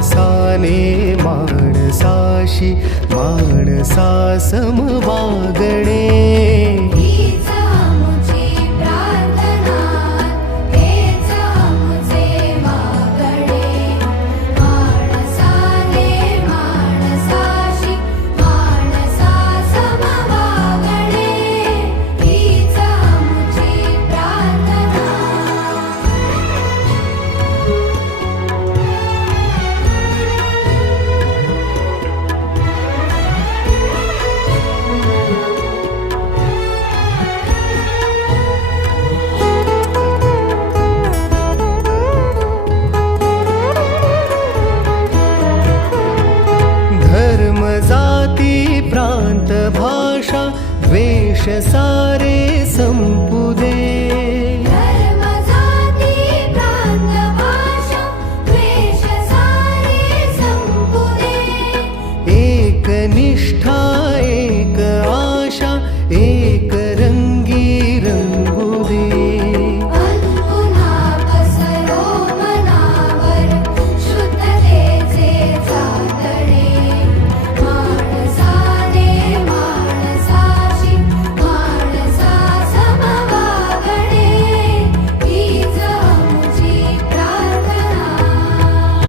माणसाने माणसाशी माणसा सम वागणे. जाती प्रांत भाषा द्वेष सारे संपू दे. धर्म जाती प्रांत भाषा द्वेष सारे संपू दे. एक निष्ठा एक आशा